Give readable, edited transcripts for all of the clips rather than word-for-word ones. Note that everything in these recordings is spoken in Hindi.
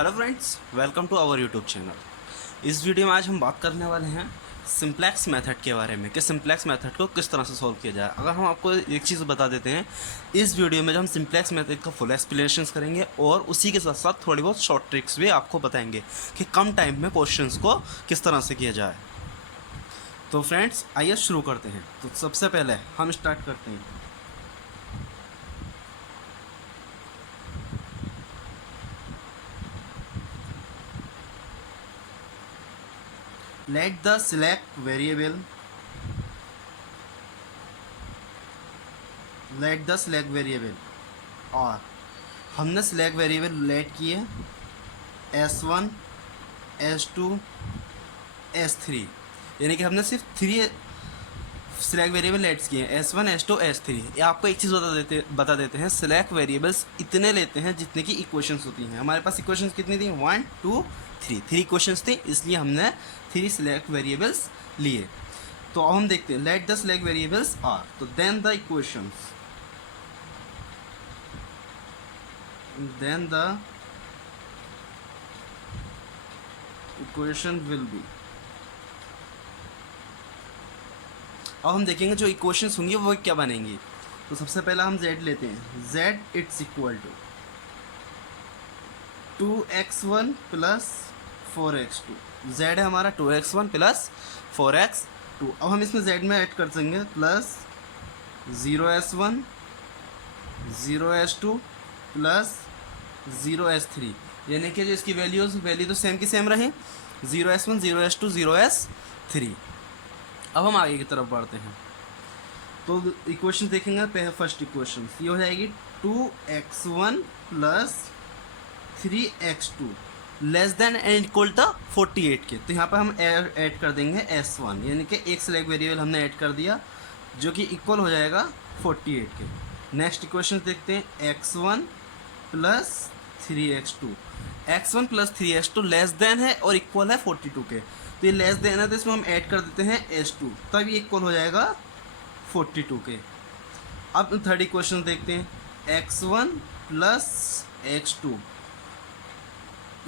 Hello friends, welcome to our YouTube channel. इस वीडियो में आज हम बात करने वाले हैं सिंप्लेक्स मेथड के बारे में कि सिंप्लेक्स मेथड को किस तरह से सॉल्व किया जाए। अगर हम आपको एक चीज़ बता देते हैं, इस वीडियो में जो हम सिंप्लेक्स मेथड का फुल एक्सप्लेनेशन करेंगे और उसी के साथ साथ थोड़ी बहुत शॉर्ट ट्रिक्स भी आपको बताएंगे कि कम टाइम में क्वेश्चंस को किस तरह से किया जाए। तो फ्रेंड्स आइए शुरू करते हैं। तो सबसे पहले हम स्टार्ट करते हैं। Let the select variable और हमने select वेरिएबल लेट किए S1 S2 S3, यानी कि हमने सिर्फ 3 सिलेक्ट वेरिएबल लेट्स किए हैं S1 S2 S3। ये आपको एक चीज़ बता देते हैं, सिलेक्ट वेरिएबल्स इतने लेते हैं जितने की इक्वेशंस होती हैं। हमारे पास इक्वेशंस कितनी थी? 1 2 3 3 इक्वेशंस थी, इसलिए हमने 3 सिलेक्ट वेरिएबल्स लिए। तो अब हम देखते हैं, let the select variables are, तो then the equation will be. अब हम देखेंगे जो इक्वेशंस होंगी वो क्या बनेंगी। तो सबसे पहला हम z लेते हैं। z it's equal to 2x1 plus 4x2। z है हमारा 2x1 प्लस 4x2। अब हम इसमें z में ऐड कर देंगे plus 0s1 0s2 plus 0s3, यानी कि जो इसकी वैल्यू तो सेम की सेम रही, 0s1 0s2 0s3। अब हम आगे की तरफ बढ़ते हैं। तो इक्वेशन देखेंगे पहले। फर्स्ट इक्वेशन ये हो जाएगी 2x1 plus 3x2 less than and equal to 48 के। तो यहाँ पर हम ऐड कर देंगे s1, यानी कि एक सिलेक्ट वेरिएबल हमने ऐड कर दिया जो कि इक्वल हो जाएगा 48 के। नेक्स्ट इक्वेशन देखते हैं x1 plus 3x2। x1 plus 3x2 less then है और इक्वल है 42 के। तो ये लेस देन है तो इसमें हम ऐड कर देते हैं s2, तब ये इक्वल हो जाएगा 42 के। अब थर्ड इक्वेशन देखते हैं, x1 प्लस x2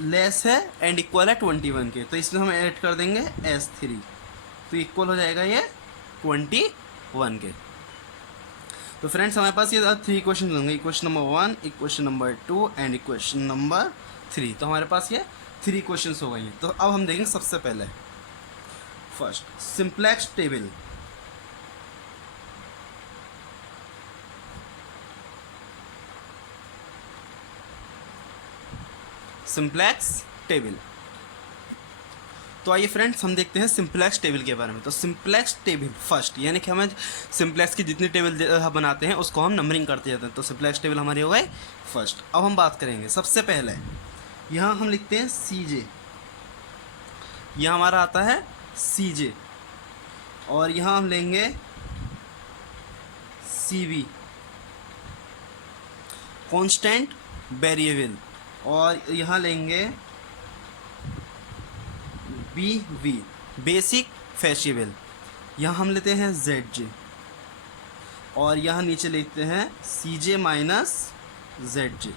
लेस है एंड इक्वल है 21 के। तो इसमें हम ऐड कर देंगे s3, तो इक्वल हो जाएगा ये 21 के। तो फ्रेंड्स हमारे पास ये 3 इक्वेशन होंगे, equation number 1, equation number 2 and equation number 3। तो हमारे पास ये 3 इक्वेशंस हो गई हैं। तो अब हम देखेंगे सबसे पहले first simplex table. Simplex table. तो आइए फ्रेंड्स हम देखते हैं सिंप्लेक्स टेबल के बारे में। तो सिंप्लेक्स टेबल फर्स्ट, यानी कि हमें सिंप्लेक्स की जितनी टेबल बनाते हैं उसको हम नंबरिंग करते जाते हैं। तो सिंप्लेक्स टेबल हमारी हो गई फर्स्ट। अब हम बात करेंगे सबसे पहले, यहाँ हम लिखते हैं CJ, यह हमारा आता है CJ, और यहाँ हम लेंगे CB कांस्टेंट वेरिएबल, और यहाँ लेंगे BV बेसिक वेरिएबल। यहाँ हम लेते हैं ZJ, और यहाँ नीचे लिखते हैं CJ माइनस ZJ,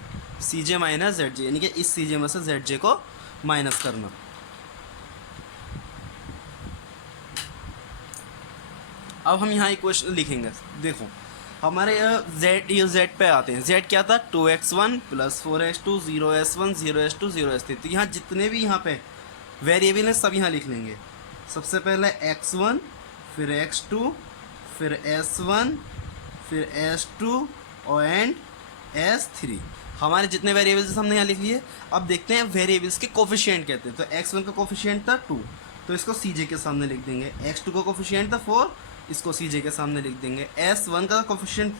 यानी कि इस CJ में से ZJ को माइनस करना। अब हम यहाँ इक्वेशन लिखेंगे। देखो हमारे Z पे आते हैं। Z क्या था? 2x1 plus 4x2 0s1 0s2 0s3। तो यहाँ जितने भी यहाँ पे वेरिएबल हैं सब यहाँ लिख लेंगे। सबसे पहले x1, फिर x2, फिर s1, फिर s2 और एंड s3। हमारे जितने वेरिएबल्स हमने यहाँ लिख लिए। अब देखते हैं वेरिएबल्स के कोफिशिएंट कहते हैं। तो x1 का कोफिशिएंट था 2, तो इसको CJ के सामने लिख देंगे। x2 का कोफिशिएंट था 4, इसको CJ के सामने लिख देंगे। s1 का कोफिशिएंट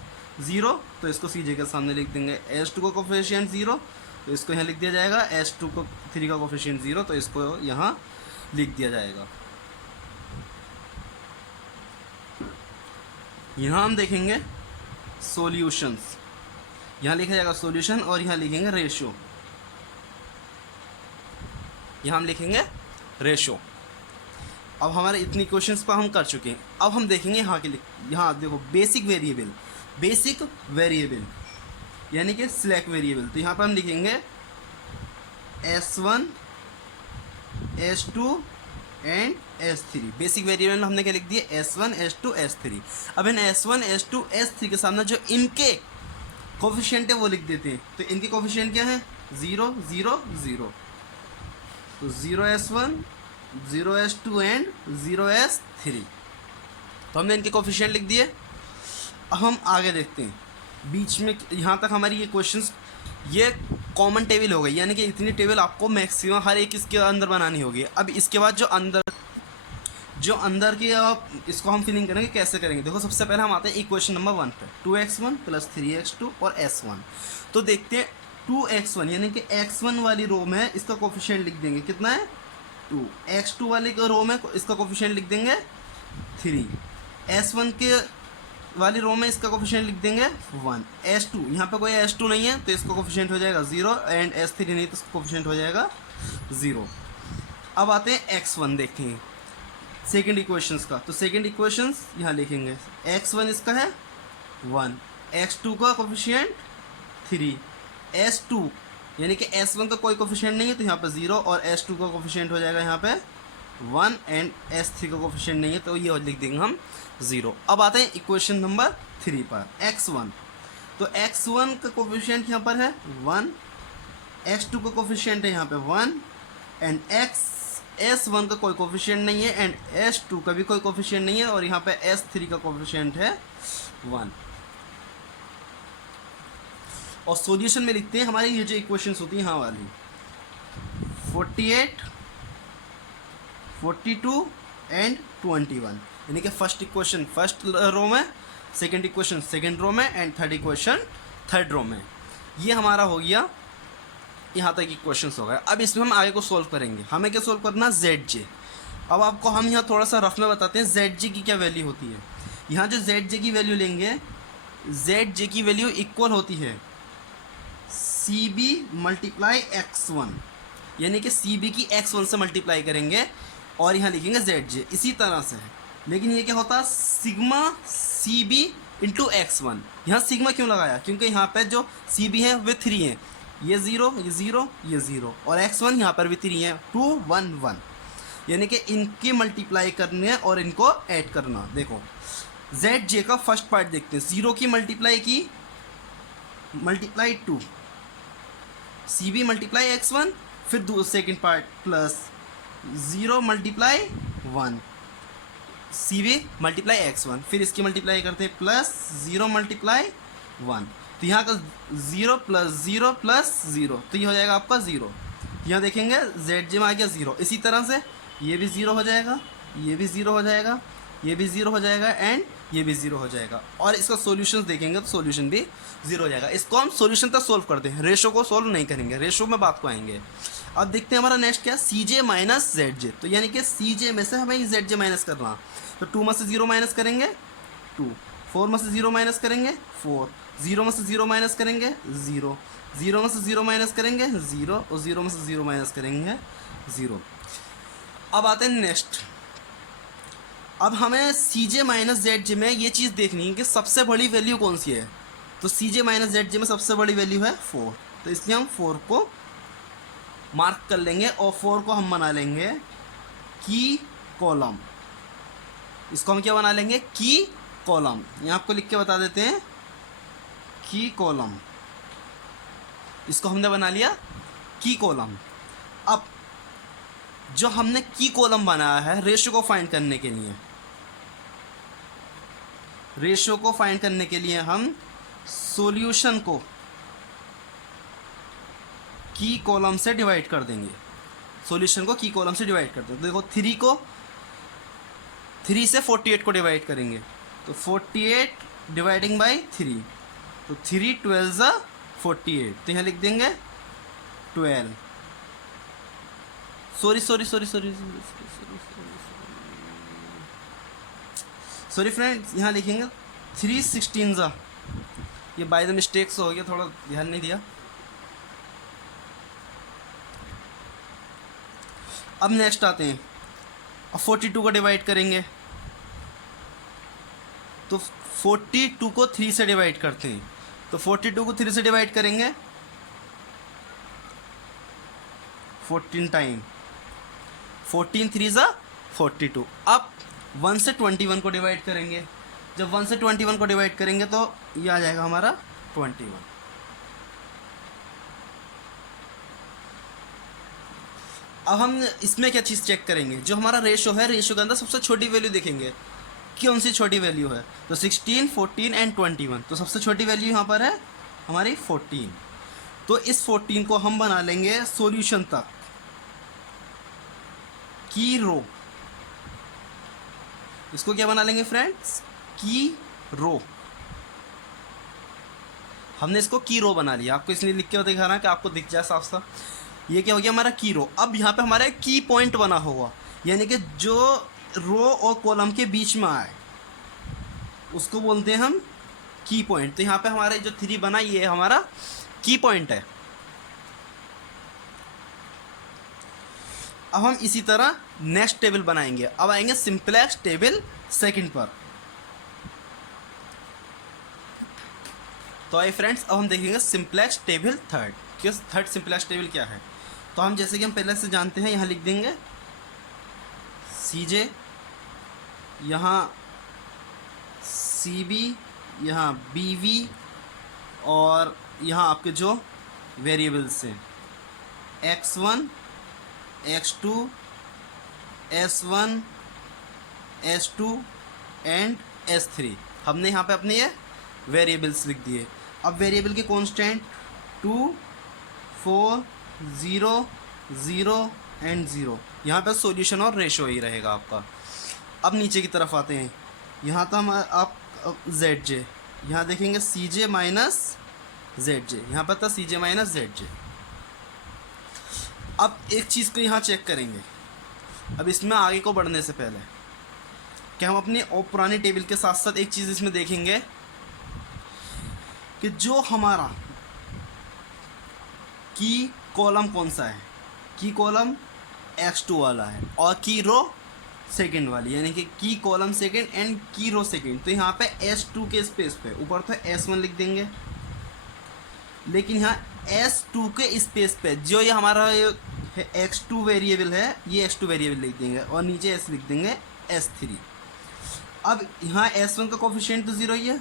0, तो इसको CJ के सामने लिख देंगे। s2 का कोफिशिएंट 0, तो इसको यहाँ लिख दिया जाएगा। s2 को 3 का कोफिशिएंट 0, तो इसको यहाँ लिख दिया जाएगा। यहाँ हम देखेंगे सॉल्यूशंस, यहाँ लिखा जाएगा सॉल्यूशन, और यहाँ लिखेंगे रेशो। यहाँ हम लिखेंगे रेशो। अब हमारे इतनी क्वेश्चंस पर हम कर चुके हैं। अब हम देखेंगे यहाँ देखो बेसिक वेरिएबल यानी कि सिलेक्ट वेरिएबल। तो यहाँ पर हम लिखेंगे S1 S2 and S3। Basic variable हमने क्या लिख दिया, S1 S2 S3। अब इन S1 S2 S3 के सामने जो इनके कोफिशिएंट है वो लिख देते हैं। तो इनके कोफिशिएंट क्या है, 0 0 0। तो 0S1 0S2 एंड 0S3। तो हमने इनके कोफिशिएंट लिख दिए। अब हम आगे देखते हैं। बीच में यहाँ तक हमारी ये क्वेश्चंस, ये कॉमन टेबल हो गई, यानी कि इतनी टेबल आपको मैक्सिमम हर एक इसके अंदर बनानी होगी। अब इसके बाद जो अंदर की इसको हम फिलिंग करेंगे, कैसे करेंगे, देखो सबसे पहले हम आते हैं इक्वेशन नंबर 1 पे। 2x1 + 3x2 और S1। तो देखते हैं 2x1 यानी कि x1 वाली रो में इसका कोफिशिएंट लिख देंगे, कितना है 2। x2 वाली रो में इसका कोफिशिएंट लिख देंगे 3। S1 के वाली रो में इसका कोफिशिएंट लिख देंगे 1। S2 यहाँ पे कोई S2 नहीं है तो इसका कोफिशिएंट हो जाएगा 0 एंड S3 नहीं तो इसका कोफिशिएंट हो जाएगा 0। अब आते हैं x1 देखेंगे सेकेंड इक्वेशंस का। तो सेकेंड इक्वेशंस यहाँ लिखेंगे, x1 इसका है 1, x2 का कोफिशिएंट 3, S2 यानी कि S1 का कोई कोफिशिएंट नहीं है तो यहाँ पे 0 और S2 का कोफिशिएंट हो जाएगा यहाँ पे 1 एंड S3 का कोफिशिएंट नहीं है तो ये लिख देंगे हम 0। अब आते हैं इक्वेशन नंबर 3 पर, x1। तो x1 का कोफिशिएंट यहाँ पर है 1, x2 का कोफिशिएंट है यहाँ पे 1 एंड S1 का कोई कोफिशिएंट नहीं है एंड S2 का भी कोई कोफिशिएंट नहीं है और यहाँ पे S3 का कोफिशिएंट है 1। और सॉल्यूशन में लिखते हैं हमारी ये जो इक्वेशंस होती हैं यहाँ वाली 48 42 एंड 21, यानी कि फर्स्ट इक्वेशन फर्स्ट रो में, सेकंड इक्वेशन सेकंड रो में and third equation third row में। ये हमारा हो गया, यहाँ तक इक्वेशंस हो गए। अब इसमें हम आगे को सॉल्व करेंगे। हमें क्या सॉल्व करना, ZJ। अब आपको हम यहाँ थोड़ा सा रफ में बताते हैं ZJ की क्या वैल्यू होती है। यहाँ जो ZJ की वैल्यू लेंगे, ZJ की वैल्यू इक्वल होती है CB × X1, यानी कि CB की X1 से मल्टीप्लाई करेंगे और यहाँ लिखेंगे ZJ। इसी तरह से है, लेकिन ये क्या होता है सिग्मा CB × X1। यहाँ सिग्मा क्यों लगाया, क्योंकि यहाँ पे जो CB है वे 3 हैं, ये 0 ये 0 ये 0 और X1 यहाँ पर भी 3 है, 2 1 1, यानी कि इनकी मल्टीप्लाई करनी है और इनको ऐड करना। देखो ZJ का फर्स्ट पार्ट देखते हैं, 0 की मल्टीप्लाई की मल्टीप्लाई 2, CB × X1, फिर second part plus 0 × 1 CB × X1, फिर इसकी मल्टीप्लाई करते हैं प्लस 0 × 1। तो यहाँ का 0 + 0 + 0 तो ये हो जाएगा आपका 0। यहाँ देखेंगे ZJ में आ गया 0। इसी तरह से ये भी 0 हो जाएगा, ये भी 0 हो जाएगा, ये भी 0 हो जाएगा एंड ये भी 0 हो जाएगा। और इसका सॉल्यूशन देखेंगे तो सॉल्यूशन भी 0 हो जाएगा। इसको हम सॉल्यूशन तक सोल्व करते हैं, रेशो को सोल्व नहीं करेंगे, रेशो में बात को आएंगे। अब देखते हैं हमारा नेक्स्ट क्या है, CJ - ZJ। तो यानी कि CJ में से हमें ZJ माइनस करना। तो 2 में से 0 माइनस करेंगे 2, 4 में से 0 माइनस करेंगे 4, 0 में से 0 माइनस करेंगे 0, 0 में से 0 माइनस करेंगे 0 और 0 में से 0 माइनस करेंगे 0। अब आते हैं नेक्स्ट। अब हमें CJ - ZJ में ये चीज़ देखनी है कि सबसे बड़ी वैल्यू कौन सी है। तो CJ - ZJ में सबसे बड़ी वैल्यू है 4, तो इसलिए हम 4 को मार्क कर लेंगे और 4 को हम बना लेंगे की कॉलम। इसको हम क्या बना लेंगे, की कॉलम। यहाँ आपको लिख के बता देते हैं की कॉलम, इसको हमने बना लिया की कॉलम। अब जो हमने की कॉलम बनाया है रेशो को फाइंड करने के लिए, रेशो को फाइंड करने के लिए हम सॉल्यूशन को की कॉलम से डिवाइड कर देंगे। सॉल्यूशन को की कॉलम से डिवाइड कर देंगे। देखो 3 से 48 को डिवाइड करेंगे तो 48 डिवाइडिंग बाई 3, तो 3 12 48, तो यहाँ लिख देंगे 12। सॉरी फ्रेंड्स, यहाँ लिखेंगे 3 16, ये बाय द मिस्टेक्स हो गया, थोड़ा ध्यान नहीं दिया। अब नेक्स्ट आते हैं, अब 42 को डिवाइड करेंगे तो 42 को 3 से डिवाइड करते हैं। तो 42 को 3 से डिवाइड करेंगे 14 टाइम 14 3 ज़ा 42। अब 1 से 21 को डिवाइड करेंगे। जब 1 से 21 को डिवाइड करेंगे तो ये आ जाएगा हमारा 21। अब हम इसमें क्या चीज़ चेक करेंगे, जो हमारा रेशो है, रेशो के अंदर सबसे छोटी वैल्यू देखेंगे कि कौन सी छोटी वैल्यू है। तो 16, 14 एंड 21, तो सबसे छोटी वैल्यू यहाँ पर है हमारी 14। तो इस 14 को हम बना लेंगे सॉल्यूशन तक की रो। इसको क्या बना लेंगे फ्रेंड्स, की रो। हमने इसको की रो बना लिया, आपको इसलिए लिख के दिखा रहा है कि आपको दिख जाए साफ साफ। ये क्या हो गया हमारा की रो। अब यहाँ पे हमारा की पॉइंट बना होगा, यानी कि जो रो और कॉलम के बीच में आए उसको बोलते हैं हम की पॉइंट। तो यहाँ पे हमारे जो 3 बना ये हमारा की पॉइंट है। अब हम इसी तरह नेक्स्ट टेबल बनाएंगे। अब आएंगे सिंपलेक्स टेबल सेकंड पर। तो आइए फ्रेंड्स, अब हम देखेंगे सिंपलेक्स टेबल थर्ड। कि थर्ड सिंपलेक्स टेबल क्या है। तो हम जैसे कि हम पहले से जानते हैं, यहाँ लिख देंगे CJ, यहाँ CB, यहाँ BV, और यहाँ आपके जो वेरिएबल्स हैं X1, X2, S1, S2 and S3। हमने यहाँ पे अपने ये वेरिएबल्स लिख दिए। अब वेरिएबल के कांस्टेंट 2, 4, 0, 0 एंड 0। यहाँ पे सॉल्यूशन और रेशो ही रहेगा आपका। अब नीचे की तरफ आते हैं। यहाँ तो हम आप ZJ, यहाँ देखेंगे CJ माइनस ZJ, यहाँ पर था CJ माइनस ZJ। अब एक चीज़ को यहाँ चेक करेंगे। अब इसमें आगे को बढ़ने से पहले कि हम अपनी और पुरानी टेबल के साथ साथ एक चीज़ इसमें देखेंगे कि जो हमारा की कॉलम कौन सा है। की कॉलम X2 वाला है और की रो सेकंड वाली, यानी कि की कॉलम सेकंड एंड की रो सेकंड। तो यहाँ पे S2 के स्पेस पे ऊपर तो S1 लिख देंगे, लेकिन यहाँ S2 के स्पेस पे जो ये हमारा X2 वेरिएबल है, ये X2 वेरिएबल लिख देंगे और नीचे S लिख देंगे S3। अब यहाँ S1 का कोफिशिएंट तो 0 ही है,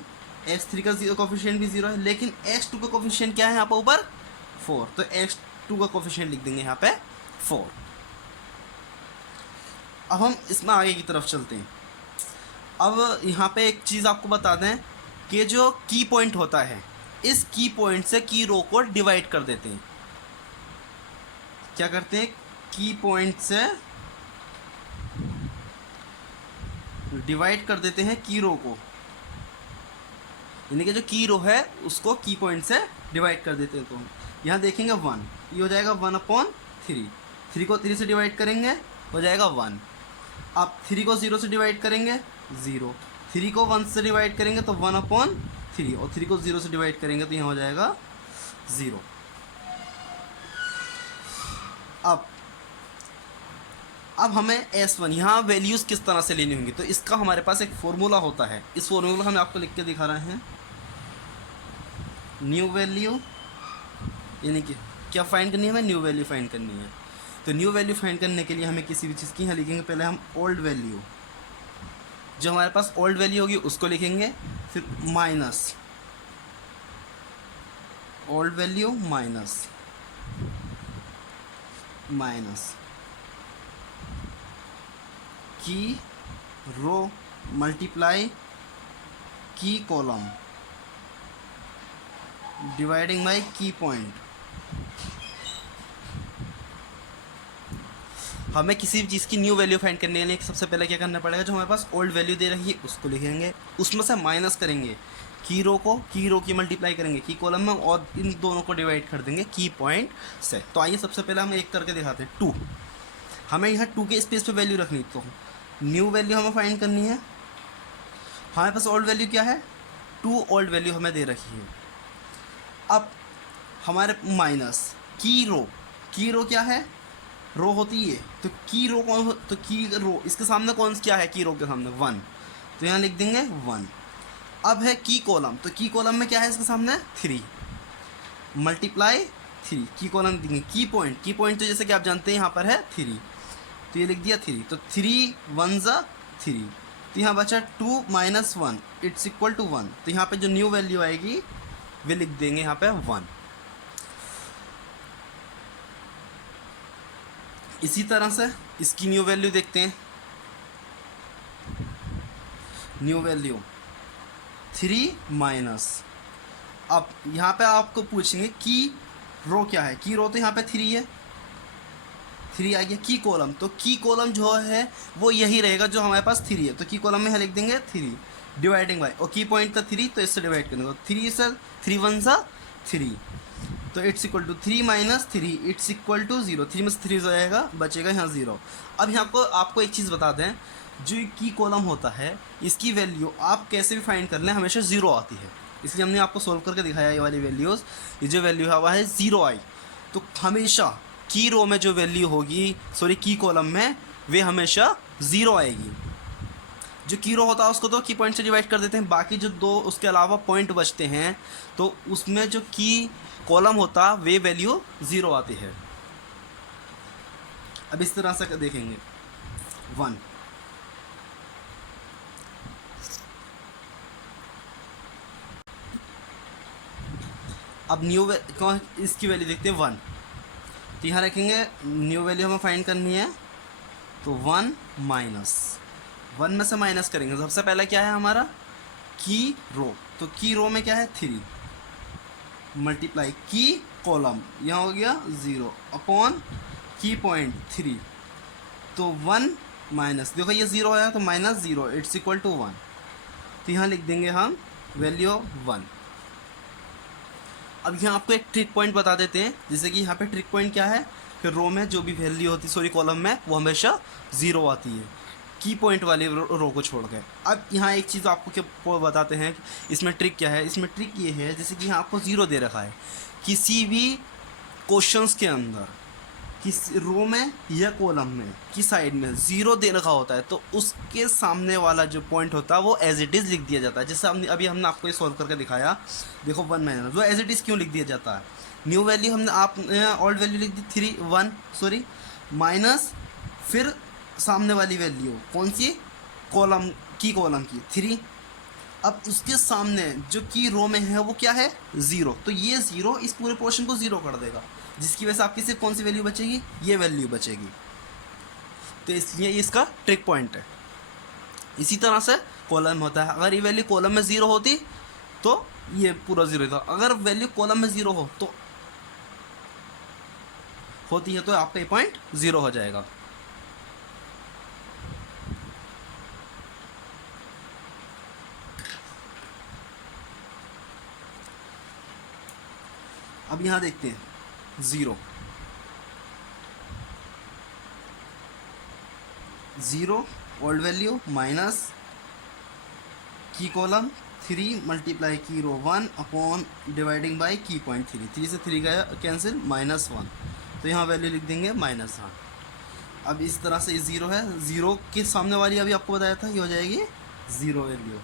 S3 का कोफिशिएंट भी 0 है, लेकिन X2 का कोफिशिएंट क्या है यहाँ पर ऊपर 4। तो X2 का कोफिशिएंट लिख देंगे यहाँ पे 4। अब हम इसमें आगे की तरफ चलते हैं। अब यहाँ पे एक चीज़ आपको बता दें कि जो की पॉइंट होता है, इस की पॉइंट से की रो को डिवाइड कर देते हैं। क्या करते हैं, की पॉइंट से डिवाइड कर देते हैं की रो को, यानी कि जो की रो है उसको की पॉइंट से डिवाइड कर देते हैं। तो यहाँ देखेंगे 1, ये हो जाएगा 1/3। 3 को 3 से डिवाइड करेंगे हो जाएगा 1। अब 3 को 0 से डिवाइड करेंगे 0, 3 को 1 से डिवाइड करेंगे तो 1/3, और 3 को 0 से डिवाइड करेंगे तो यहाँ हो जाएगा 0। अब हमें S1 यहाँ वैल्यूज़ किस तरह से लेनी होंगी, तो इसका हमारे पास एक फॉर्मूला होता है। इस फॉर्मूला हम आपको लिख के दिखा रहे हैं। न्यू वैल्यू, यानी कि क्या फाइंड करनी है, हमें न्यू वैल्यू फाइंड करनी है। तो न्यू वैल्यू फाइंड करने के लिए हमें किसी भी चीज़ की यहाँ लिखेंगे, पहले हम ओल्ड वैल्यू, जो हमारे पास ओल्ड वैल्यू होगी उसको लिखेंगे, फिर माइनस ओल्ड वैल्यू माइनस की रो मल्टीप्लाई की कॉलम डिवाइडिंग बाय की पॉइंट। हमें किसी भी चीज़ की न्यू वैल्यू फाइंड करने के लिए सबसे पहले क्या करना पड़ेगा, जो हमारे पास ओल्ड वैल्यू दे रही है उसको लिखेंगे, उसमें से माइनस करेंगे की रो को, की रो की मल्टीप्लाई करेंगे की कॉलम में, और इन दोनों को डिवाइड कर देंगे की पॉइंट से। तो आइए सबसे पहले हम एक करके दिखाते हैं। 2, हमें यहाँ 2 के स्पेस पे वैल्यू रखनी, तो न्यू वैल्यू हमें फाइंड करनी है। हमारे पास ओल्ड वैल्यू क्या है, 2 ओल्ड वैल्यू हमें दे रखी है। अब हमारे माइनस की रो क्या है, रो होती है, तो की रो कौन, तो की रो इसके सामने कौन क्या है, की रो के सामने 1, तो यहाँ लिख देंगे 1। अब है की कॉलम, तो की कॉलम में क्या है इसके सामने 3, मल्टीप्लाई 3, की कॉलम देंगे की पॉइंट तो जैसे कि आप जानते हैं यहाँ पर है 3, तो ये लिख दिया 3, तो 3 1 ज़ा 3, तो यहाँ बचा 2 - 1 इट्स इक्वल टू 1, तो यहाँ पे जो न्यू वैल्यू आएगी वे लिख देंगे यहाँ पे 1। इसी तरह से इसकी न्यू वैल्यू देखते हैं। न्यू वैल्यू 3 माइनस, अब यहाँ पे आपको पूछेंगे की रो क्या है। की रो तो यहाँ पे 3 है, 3 आ गया। की कॉलम, तो की कॉलम जो है वो यही रहेगा जो हमारे पास 3 है, तो की कॉलम में है लिख देंगे 3 डिवाइडिंग बाय, और की पॉइंट था 3 तो इससे डिवाइड करने को 3 से 3 1 सा 3, तो it's equal to 3 - 3 it's equal to 0, 3 में से 3 हो जाएगा, बचेगा यहाँ 0। अब यहाँ आपको एक चीज़ बता दें, जो की कॉलम होता है इसकी वैल्यू आप कैसे भी फाइंड कर लें हमेशा 0 आती है, इसलिए हमने आपको सोल्व करके दिखाया ये वाली वैल्यूज़। ये जो वैल्यू है वह है 0 आई, तो हमेशा की रो में जो वैल्यू होगी, सॉरी की कॉलम में, वे हमेशा 0 आएगी। जो की रो होता है उसको तो की पॉइंट से डिवाइड कर देते हैं, बाकी जो दो उसके अलावा पॉइंट बचते हैं तो उसमें जो की कॉलम होता वे वैल्यू 0 आती है। अब इस तरह से देखेंगे 1, अब न्यू इसकी वैल्यू देखते हैं 1, तो यहाँ रखेंगे न्यू वैल्यू हमें फाइंड करनी है, तो 1 माइनस 1 में से माइनस करेंगे। सबसे पहले क्या है हमारा की रो, तो की रो में क्या है 3 मल्टीप्लाई की कॉलम, यहाँ हो गया 0 अपॉन की पॉइंट 3, तो 1 माइनस, देखो ये 0 आया तो -0 इट्स इक्वल टू 1, तो यहाँ लिख देंगे हम वैल्यू 1। अब यहाँ आपको एक ट्रिक पॉइंट बता देते हैं, जैसे कि यहाँ पे ट्रिक पॉइंट क्या है कि रो में जो भी वैल्यू होती है, सॉरी कॉलम में, वो हमेशा 0 आती है की पॉइंट वाली रो को छोड़ के। अब यहाँ एक चीज़ आपको क्या बताते हैं, इसमें ट्रिक क्या है। इसमें ट्रिक ये है, जैसे कि यहाँ आपको 0 दे रखा है, किसी भी क्वेश्चंस के अंदर किस रो में या कॉलम में की साइड में 0 दे रखा होता है, तो उसके सामने वाला जो पॉइंट होता है वो एज इट इज़ लिख दिया जाता है। जैसे हमने आपको ये सॉल्व करके दिखाया, देखो 1 माइनस, वो एज इट इज़ क्यों लिख दिया जाता है। न्यू वैल्यू हमने ओल्ड वैल्यू लिख दी 3 1 सॉरी माइनस, फिर सामने वाली वैल्यू कौन सी, कॉलम की 3, अब उसके सामने जो की रो में है वो क्या है 0, तो ये 0 इस पूरे पोर्शन को 0 कर देगा, जिसकी वजह से आपकी सिर्फ कौन सी वैल्यू बचेगी, ये वैल्यू बचेगी। तो इसलिए इसका ट्रिक पॉइंट है। इसी तरह से कॉलम होता है, अगर ये वैल्यू कॉलम में 0 होती तो ये पूरा 0 था, अगर वैल्यू कॉलम में 0 हो तो होती है तो आपका ये पॉइंट 0 हो जाएगा। अब यहाँ देखते हैं 0 ओल्ड वैल्यू माइनस की कॉलम 3 मल्टीप्लाई की रो 1 अपॉन डिवाइडिंग बाय की पॉइंट 3 से 3 गया कैंसिल -1, तो यहाँ वैल्यू लिख देंगे -1। अब इस तरह से 0 है, 0 के सामने वाली अभी आपको बताया था ये हो जाएगी 0 वैल्यू।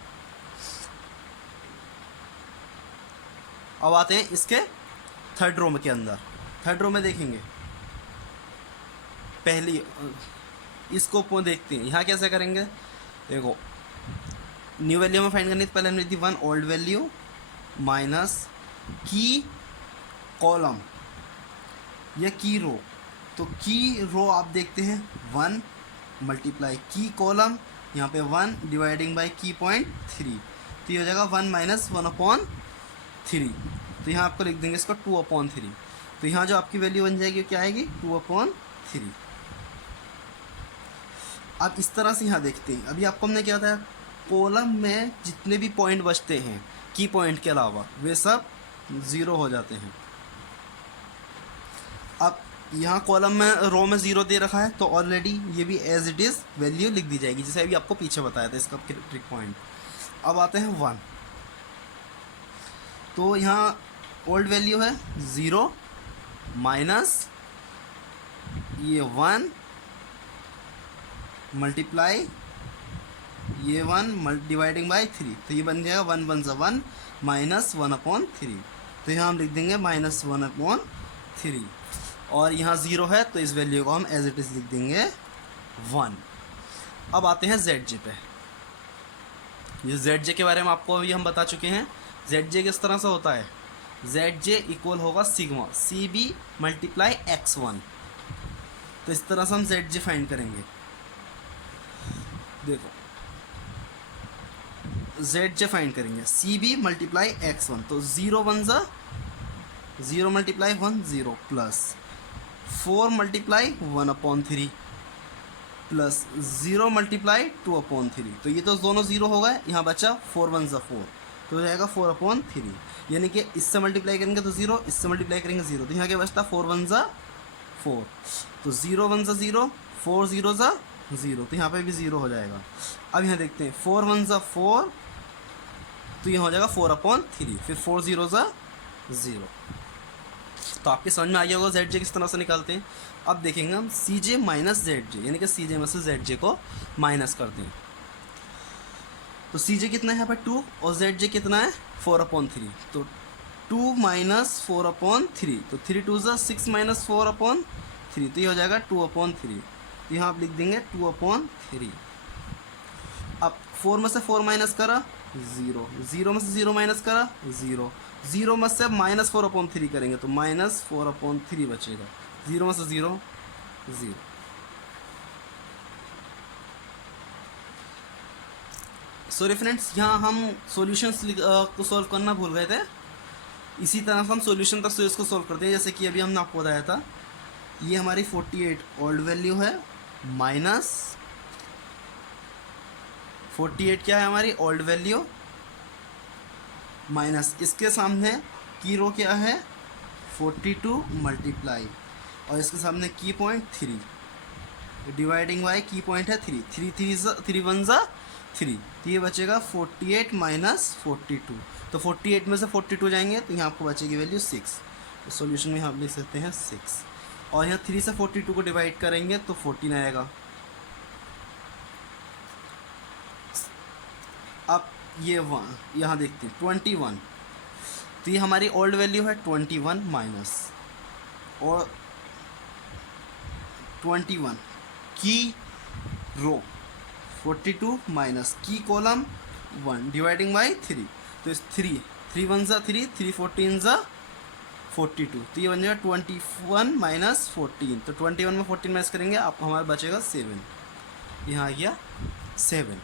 अब आते हैं इसके थर्ड रो के अंदर। थर्ड रो में देखेंगे पहली इसको देखते हैं, यहाँ कैसे करेंगे, देखो न्यू वैल्यू में फाइंड करनी है, तो पहले हमने दी 1 ओल्ड वैल्यू माइनस की कॉलम या की रो, तो की रो आप देखते हैं 1 मल्टीप्लाई की कॉलम, यहाँ पे 1 डिवाइडिंग बाय की पॉइंट 3, तो ये हो जाएगा 1 माइनस 1/3, तो यहाँ आपको लिख देंगे इसको 2/3, तो यहाँ जो आपकी वैल्यू बन जाएगी क्या आएगी 2/3। अब इस तरह से यहाँ देखते हैं, अभी आपको हमने क्या बताया, कॉलम में जितने भी पॉइंट बचते हैं की पॉइंट के अलावा वे सब 0 हो जाते हैं। अब यहाँ कॉलम में रो में 0 दे रखा है, तो ऑलरेडी ये भी एज इट इज़ वैल्यू लिख दी जाएगी, जैसे अभी आपको पीछे बताया था इसका ट्रिक पॉइंट। अब आते हैं 1, तो यहाँ ओल्ड वैल्यू है 0 माइनस ये 1 मल्टीप्लाई ये 1 डिवाइडिंग बाय 3, तो ये बन जाएगा 1 1 1 -1/3, तो यहाँ हम लिख देंगे -1/3, 3 और यहाँ 0 है तो इस वैल्यू को हम एज इट इज़ लिख देंगे 1। अब आते हैं ZJ पे। ये ZJ के बारे में आपको अभी हम बता चुके हैं। ZJ किस तरह से होता है, ZJ इक्वल होगा सिग्मा CB मल्टीप्लाई X1। तो इस तरह से हम ZJ फाइंड करेंगे। देखो ZJ फाइंड करेंगे CB मल्टीप्लाई X1, तो 0 1 ज़ा 0 multiply 1 0 plus 4 multiply 1/3 plus 0 multiply 2/3। तो ये तो दोनों 0 हो गए, यहाँ बचा 4 1 ज़ा 4, तो हो जाएगा 4/3। यानी कि इससे मल्टीप्लाई करेंगे तो 0, इससे मल्टीप्लाई करेंगे 0, तो यहाँ क्या बचता 4 1 ज़ा 4, तो 0 1 ज़ा 0, 4 0 ज़ा 0, तो यहाँ पे भी 0 हो जाएगा। अब यहाँ देखते हैं 4 1 ज़ा 4, तो यहाँ हो जाएगा 4/3, फिर 4 0 ज़ा 0। तो आपके समझ में आ गया होगा ZJ किस तरह से निकालते हैं। अब देखेंगे हम CJ माइनस ZJ, यानी कि CJ में से ZJ को माइनस करते हैं। तो CJ कितना है यहाँ पर 2 और ZJ कितना है 4/3, तो 2 माइनस 4/3, तो 3 2 ज़ा 6 माइनस 4/3, तो ये हो जाएगा 2/3। तो यहाँ आप लिख देंगे 2/3। अब 4 में से 4 माइनस करा 0, 0 में से 0 माइनस करा 0, 0 में से माइनस 4/3 करेंगे तो माइनस 4/3 बचेगा, 0 में से 0 0। सॉरी फ्रेंड्स, यहाँ हम सॉल्यूशंस को सॉल्व करना भूल गए थे। इसी तरह से हम सॉल्यूशन तक इसको सॉल्व करते हैं। जैसे कि अभी हमने आपको बताया था, ये हमारी 48 ओल्ड वैल्यू है माइनस 48 क्या है हमारी ओल्ड वैल्यू, माइनस इसके सामने की रो क्या है 42 मल्टीप्लाई, और इसके सामने की पॉइंट 3 डिवाइडिंग बाय की पॉइंट है 3, 3 1 ज़ा 3, तो ये बचेगा 48 माइनस 42, तो 48 में से 42 जाएंगे तो यहाँ आपको बचेगी वैल्यू 6। तो सॉल्यूशन में आप लिख सकते हैं 6, और यहाँ 3 से 42 को डिवाइड करेंगे तो 14 आएगा। अब ये यहाँ देखते हैं 21, तो ये हमारी ओल्ड वैल्यू है 21 माइनस और 21 की रो 42 माइनस की कॉलम 1 डिवाइडिंग बाई 3, तो इस 3 1 ज़ा 3, 3 14 ज़ा 42, तो ये बन जाएगा 21 माइनस 14, तो 21 में 14 माइनस करेंगे आप हमारा बचेगा 7, यहाँ आ गया 7।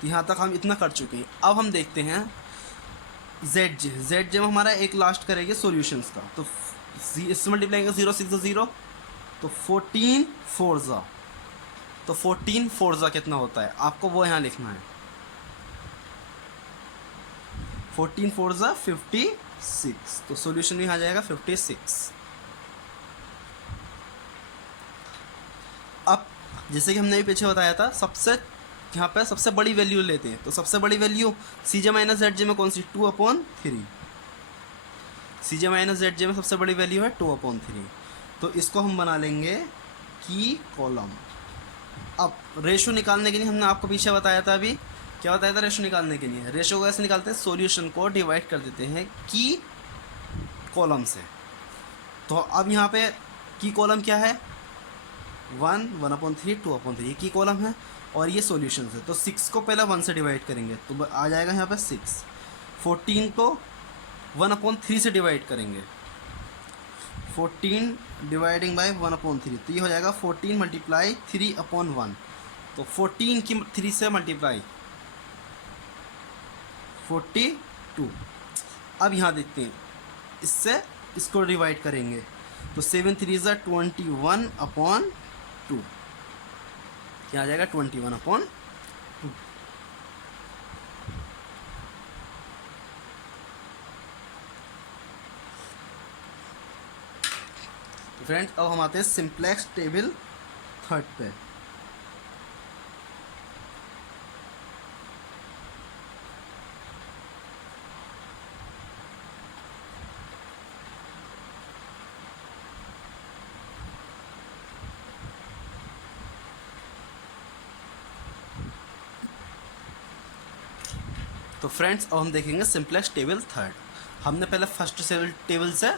तो यहाँ तक हम इतना कर चुके हैं। अब हम देखते हैं ZJ में हमारा एक लास्ट करेंगे सॉल्यूशंस का, तो इससे मल्टीप्लाई करेंगे 0 6 ज़ा 0, तो 14 4 ज़ा, तो 14 4 ज़ा कितना होता है आपको वो यहाँ लिखना है, 14 4 ज़ा 56, तो सॉल्यूशन में आ जाएगा 56। अब जैसे कि हमने भी पीछे बताया था, यहाँ पे सबसे बड़ी वैल्यू लेते हैं, तो सबसे बड़ी वैल्यू CJ माइनस ZJ में कौन सी 2/3, CJ माइनस ZJ में सबसे बड़ी वैल्यू है 2/3, तो इसको हम बना लेंगे की कॉलम। अब रेशो निकालने के लिए हमने आपको पीछे बताया था, अभी क्या बताया था रेशो निकालने के लिए, रेशो को ऐसे निकालते हैं सॉल्यूशन को डिवाइड कर देते हैं की कॉलम से। तो अब यहाँ पे की कॉलम क्या है 1 1/3 2/3 की कॉलम है, और ये सॉल्यूशन है, तो 6 को पहले 1 से डिवाइड करेंगे तो आ जाएगा यहाँ पे 6, 14 को 1/3 से डिवाइड करेंगे, 14 डिवाइडिंग बाय 1/3, तो ये हो जाएगा 14 मल्टीप्लाई 3/1, तो 14 की 3 से मल्टीप्लाई 42। अब यहाँ देखते हैं, इससे इसको डिवाइड करेंगे तो 7 3 ज़ा 21/2, क्या आ जाएगा 21/2। फ्रेंड्स अब हम आते हैं सिंप्लेक्स टेबल थर्ड पे। तो फ्रेंड्स अब हम देखेंगे सिंप्लेक्स टेबल थर्ड। हमने पहले फर्स्ट टेबल से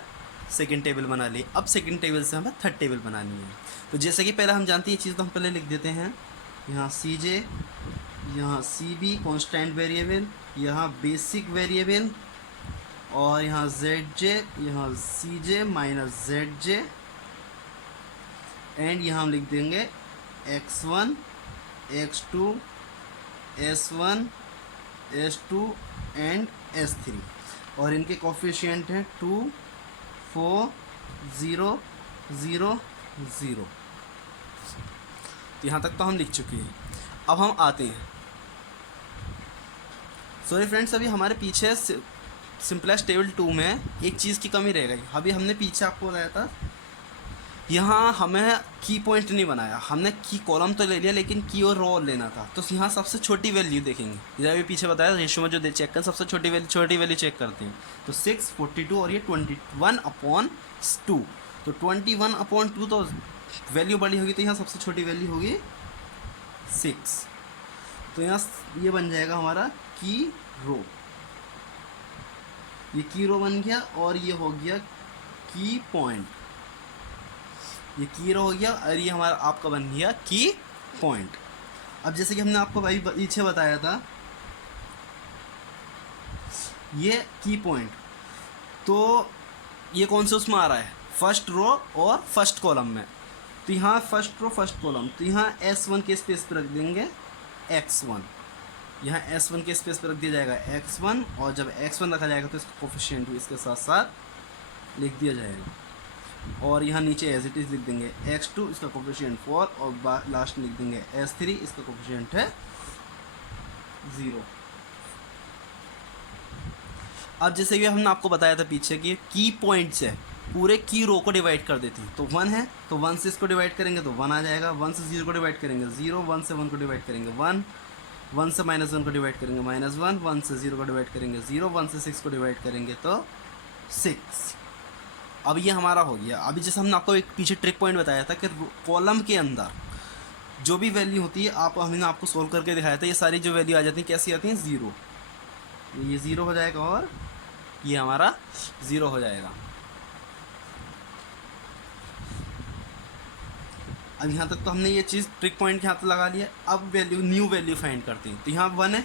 सेकंड टेबल बना ली। अब सेकंड टेबल से हमें थर्ड टेबल बनानी है। तो जैसे कि पहले हम जानते हैं ये चीज़, तो हम पहले लिख देते हैं यहाँ सी जे, यहाँ सी बी कॉन्स्टेंट वेरिएबल, यहाँ बेसिक वेरिएबल, और यहाँ जेड जे, यहाँ सी J minus Z J, and यहाँ हम लिख देंगे x1 x2 s1 s2 and s3, और इनके कोफिशिएंट हैं 2 4 0 0 0। तो यहाँ तक तो हम लिख चुके हैं। अब हम आते हैं, सॉरी फ्रेंड्स, अभी हमारे पीछे सिंपलेस्ट टेबल 2 में एक चीज़ की कमी रह गई। अभी हमने पीछे आपको बताया था, यहाँ हमें की पॉइंट नहीं बनाया, हमने की कॉलम तो ले लिया लेकिन की और रो लेना था। तो यहाँ सबसे छोटी वैल्यू देखेंगे, जैसे अभी पीछे बताया रेशियो में जो चेक कर सबसे छोटी वैल्यू चेक करते हैं। तो 6 42 और ये 21/2। तो 21/2 तो वैल्यू बड़ी होगी, तो यहाँ सबसे छोटी वैल्यू होगी 6। तो यहाँ ये बन जाएगा हमारा की रो, ये की रो बन गया, और ये हो गया की पॉइंट, ये की रो हो गया, और ये हमारा आपका बन गया की पॉइंट। अब जैसे कि हमने आपको भाई पीछे बताया था, ये की पॉइंट, तो ये कौन से उसमें आ रहा है, फर्स्ट रो और फर्स्ट कॉलम में। तो यहाँ फर्स्ट रो फर्स्ट कॉलम, तो यहाँ S1 के स्पेस पे रख देंगे x1, यहाँ S1 के स्पेस पे रख दिया जाएगा x1, और जब x1 रखा जाएगा तो इसका कोफिशिएंट भी इसके साथ साथ लिख दिया जाएगा। और यहाँ नीचे एज इट इज़ लिख देंगे x2, इसका कोफिशिएंट 4, और लास्ट में लिख देंगे s3, इसका कोफिशिएंट है 0। अब जैसे कि हमने आपको बताया था पीछे कि की पॉइंट से पूरे की रो को डिवाइड कर देती हैं। तो 1 है तो 1 से इसको डिवाइड करेंगे तो 1 आ जाएगा, 1 से 0 को डिवाइड करेंगे 0, 1 से 1 को डिवाइड करेंगे 1, 1 से -1 को डिवाइड करेंगे -1, 1 से 0 को डिवाइड करेंगे 0, 1 से 6 को डिवाइड करेंगे तो 6। अब ये हमारा हो गया। अभी जैसे हमने आपको एक पीछे ट्रिक पॉइंट बताया था कि कॉलम के अंदर जो भी वैल्यू होती है, हमने आपको सोल्व करके दिखाया था, ये सारी जो वैल्यू आ जाती हैं कैसी आती हैं, 0। ये 0 हो जाएगा और ये हमारा 0 हो जाएगा। अब यहाँ तक तो हमने ये चीज़ ट्रिक पॉइंट के हाथ लगा लिया। अब वैल्यू न्यू वैल्यू फाइंड करते हैं। तो यहाँ 1 है,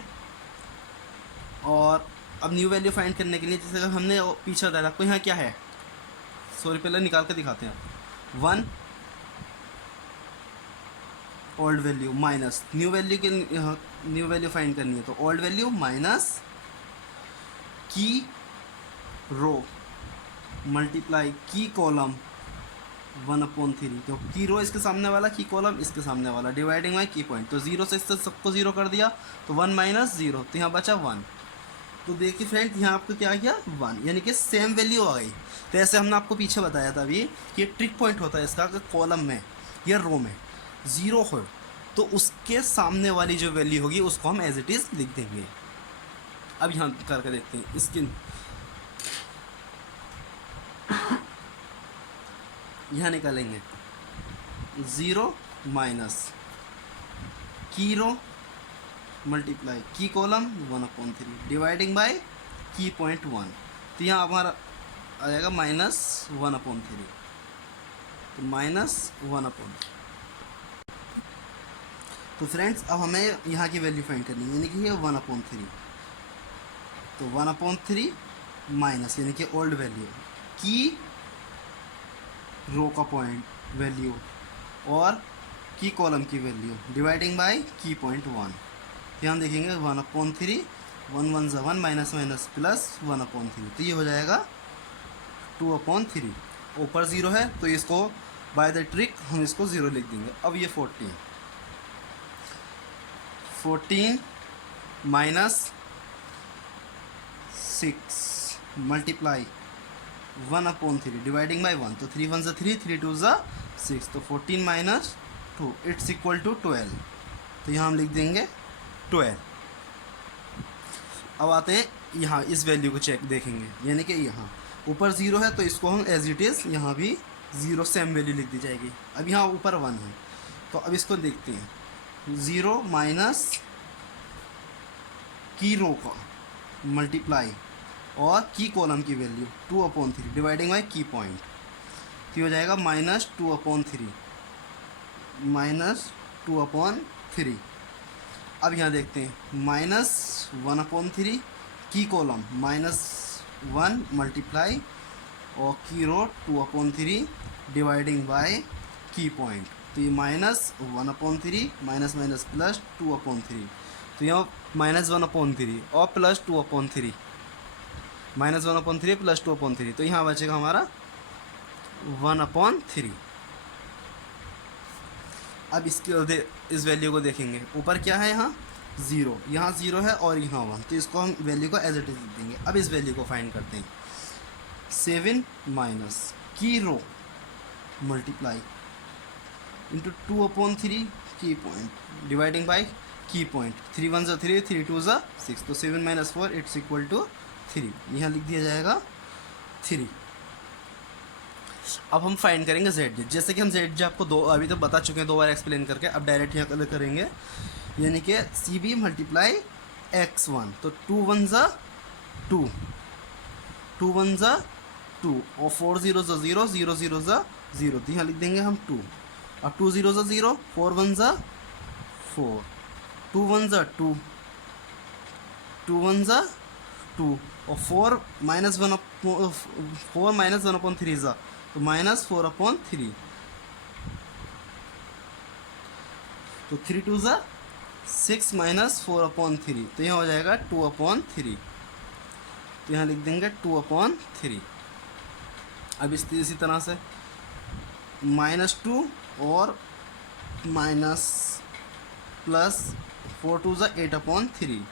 और अब न्यू वैल्यू फाइंड करने के लिए जैसे हमने पीछे बताया आपको, यहाँ क्या है, सॉरी पहले निकाल कर दिखाते हैं आप। 1 old value minus new value के, न्यू वैल्यू फाइंड करनी है तो ओल्ड वैल्यू माइनस की रो मल्टीप्लाई की कॉलम 1/3। तो की रो इसके सामने वाला, की कॉलम इसके सामने वाला, डिवाइडिंग बाई की पॉइंट। तो 0 से इससे सबको 0 कर दिया तो 1 - 0, तो यहाँ बचा 1। तो देखिए फ्रेंड, यहाँ आपको क्या आ गया 1, यानी कि सेम वैल्यू आ गई। तो ऐसे हमने आपको पीछे बताया था अभी कि ट्रिक पॉइंट होता है इसका, कि कॉलम में या रो में 0 हो तो उसके सामने वाली जो वैल्यू होगी उसको हम एज इट इज़ लिख देंगे। अब यहाँ करके देखते हैं इसकी, यहाँ निकालेंगे 0 माइनस की रो मल्टीप्लाई की कॉलम 1/3 डिवाइडिंग बाय की पॉइंट 1। तो यहाँ हमारा आ जाएगा -1/3, तो -1/3। तो फ्रेंड्स अब हमें यहाँ की वैल्यू फाइंड करनी है, यानी कि ये 1/3। तो 1/3 माइनस यानी कि ओल्ड वैल्यू की रो का पॉइंट वैल्यू और की कॉलम की वैल्यू डिवाइडिंग बाय की पॉइंट 1। यहाँ हम देखेंगे 1/3, 1 1 1 माइनस माइनस प्लस 1/3, तो ये हो जाएगा 2/3। ऊपर 0 है तो इसको बाय द ट्रिक हम इसको 0 लिख देंगे। अब ये 14 माइनस 6 मल्टीप्लाई 1/3 डिवाइडिंग बाय 1। तो 3 1 3, 3 2 6, तो 14 माइनस 2 इट्स इक्वल टू 12। तो यहाँ हम लिख देंगे 12। अब आते हैं यहाँ इस वैल्यू को चेक देखेंगे, यानी कि यहाँ ऊपर 0 है तो इसको हम एज इट इज़ यहाँ भी 0 सेम वैल्यू लिख दी जाएगी। अब यहाँ ऊपर 1 है तो अब इसको देखते हैं, 0 माइनस की रो का मल्टीप्लाई और की कॉलम की वैल्यू 2/3 डिवाइडिंग बाई की पॉइंट, तो हो जाएगा -2/3 -2/3। अब यहाँ देखते हैं -1/3 की कॉलम -1 मल्टीप्लाई और की रो 2/3 डिवाइडिंग बाय की पॉइंट, तो ये -1/3 माइनस माइनस प्लस 2/3, तो यहाँ -1/3 और प्लस 2/3, -1/3 प्लस 2/3, तो यहाँ बचेगा हमारा 1/3। अब इस वैल्यू को देखेंगे, ऊपर क्या है, यहाँ 0, यहाँ 0 है और यहाँ 1, तो इसको हम वैल्यू को एज इट इज देंगे। अब इस वैल्यू को फाइंड करते हैं, 7 माइनस की रो मल्टीप्लाई इंटू 2/3 की पॉइंट डिवाइडिंग बाई की पॉइंट, 3 1 ज़ा 3, 3 2 ज़ा 6, तो 7 - 4 इट्स इक्वल टू 3, यहाँ लिख दिया जाएगा 3। अब हम फाइंड करेंगे जेड, जैसे कि हम जेड जे आपको अभी तो बता चुके हैं 2 बार एक्सप्लेन करके, अब डायरेक्ट यहाँ कलर करेंगे, यानी कि सी बी मल्टीप्लाई x1, तो 2 1 ज़ा 2, 2 1 ज़ा 2 और 4 0 ज़ा 0, 0 0 ज़ा 0, तो यहाँ लिख देंगे हम 2। अब 2 0 ज़ा 0, 4 1 ज़ा 4, 2 1 ज़ा 2, 2 1 ज़ा 2 और 4 -1/3 ज़ा, तो -4/3, तो 3 2 ज़ा 6 -4/3, तो यहाँ हो जाएगा 2/3, तो यहाँ लिख देंगे 2/3। अब इसी तरह से -2 और माइनस प्लस 4 2 ज़ा 8/3,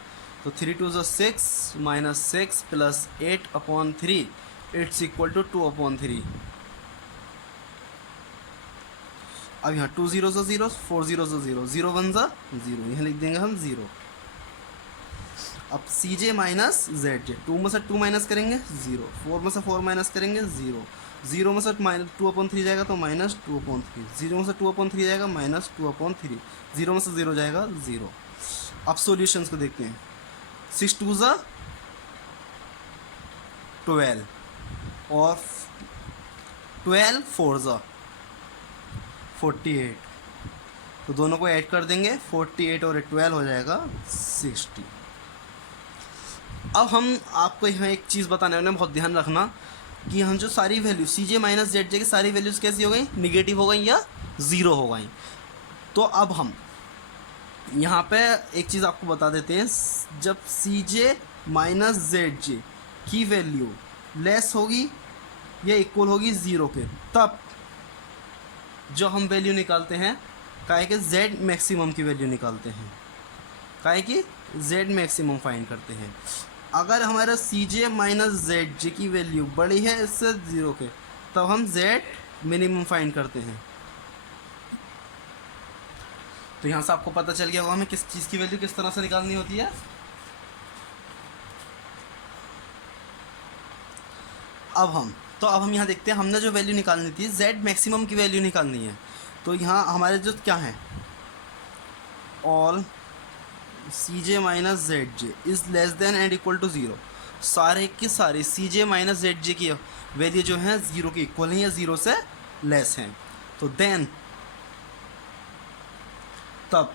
तो 3 2 ज़ा 6 -6 प्लस 8/3 इट्स इक्वल टू 2/3। अब यहाँ 2 0 ज़ा 0, 4 0 ज़ा 0, 0 1 ज़ा 0, यहाँ लिख देंगे हम 0। अब सी जे माइनस जेड जे, 2 में से 2 माइनस करेंगे 0, 4 में से 4 माइनस करेंगे 0, 0 में से -2/3 जाएगा तो -2/3, 0 में से 2/3 जाएगा -2/3, 0 में से 0 जाएगा 0। अब सॉल्यूशंस को देखते हैं, 6 2 ज़ा 12 और 12 4 ज़ा 48, तो दोनों को ऐड कर देंगे, 48 और 12 हो जाएगा 60। अब हम आपको यहाँ एक चीज़ बताने वाले हैं, बहुत ध्यान रखना कि हम जो सारी value C J minus Z जे की सारी वैल्यूज़ कैसी हो गई, निगेटिव हो गई या ज़ीरो हो गई। तो अब हम यहाँ पे एक चीज़ आपको बता देते हैं, जब सी जे माइनस जेड जे की वैल्यू लेस होगी या इक्वल होगी 0 के, तब जो हम वैल्यू निकालते हैं काहे कि जेड मैक्सिमम की वैल्यू निकालते हैं, काहे कि जेड मैक्सिमम फाइंड करते हैं। अगर हमारा सी जे माइनस जेड जे की वैल्यू बड़ी है इससे 0 के, तब हम जेड मिनिमम फाइंड करते हैं। तो यहाँ से आपको पता चल गया होगा हमें किस चीज़ की वैल्यू किस तरह से निकालनी होती है। अब हम यहाँ देखते हैं, हमने जो वैल्यू निकालनी थी जेड मैक्सिमम की वैल्यू निकालनी है, तो यहाँ हमारे जो क्या है, all C J minus Z J is less than and equal to 0, सारे के सारे सी जे माइनस जेड जे की वैल्यू जो है 0 के इक्वल हैं या 0 से लेस हैं, तो देन तब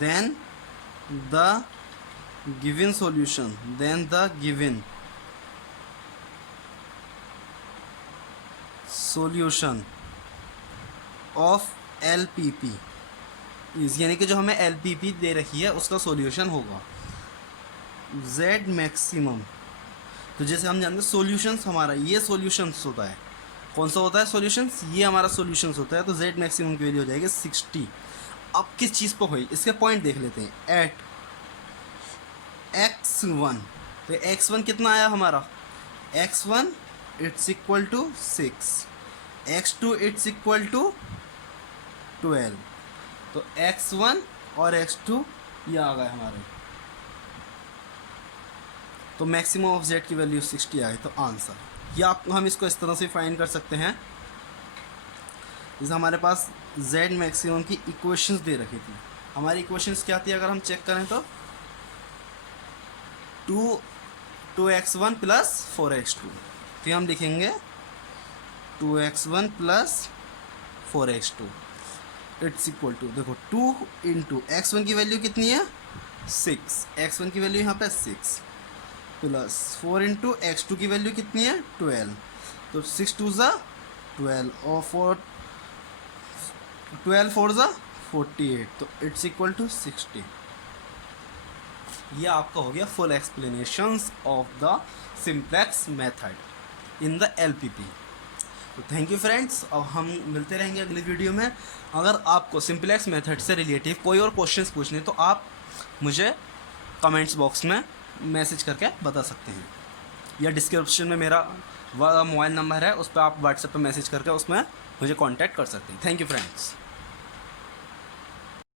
then the given solution of LPP इस, यानी कि जो हमें LPP दे रखी है उसका सॉल्यूशन होगा Z मैक्सिमम। तो जैसे हम जानते हैं सॉल्यूशंस, हमारा ये सॉल्यूशंस होता है, कौन सा होता है सॉल्यूशंस, ये हमारा सॉल्यूशंस होता है, तो Z मैक्सिमम की वैल्यू हो जाएगी 60। अब किस चीज़ पर हुई, इसके पॉइंट देख लेते हैं, एट x1, तो x1 कितना आया हमारा, x1 it's equal to 6, x2 it's equal to 12, तो x1 और x2 ये आ गए हमारे, तो मैक्सिमम ऑफ z की वैल्यू 60 आ गई। तो आंसर या हम इसको इस तरह से फाइंड कर सकते हैं, जैसे हमारे पास जेड मैक्सिमम की इक्वेशंस दे रखी थी। हमारी इक्वेशंस क्या थी अगर हम चेक करें तो 2x1 प्लस 4x2, तो हम लिखेंगे 2x1 plus 4x2 it's equal to, देखो 2 इंटू x1 की वैल्यू कितनी है 6, x1 की वैल्यू यहाँ पे 6 प्लस 4 इंटू x2 की वैल्यू कितनी है 12, तो 6 2 ज़ा 12 और 12 4 ज़ा 48, तो इट्स इक्वल टू 60। ये आपका हो गया full explanations of the simplex method in the LPP. तो थैंक यू फ्रेंड्स, अब हम मिलते रहेंगे अगली वीडियो में। अगर आपको सिंप्लेक्स मेथड से रिलेटिव कोई और क्वेश्चंस पूछने तो आप मुझे कमेंट्स बॉक्स में मैसेज करके बता सकते हैं, या डिस्क्रिप्शन में मेरा मोबाइल नंबर है, उस पर आप व्हाट्सएप पर मैसेज करके उसमें मुझे कांटेक्ट कर सकते हैं। Thank you friends.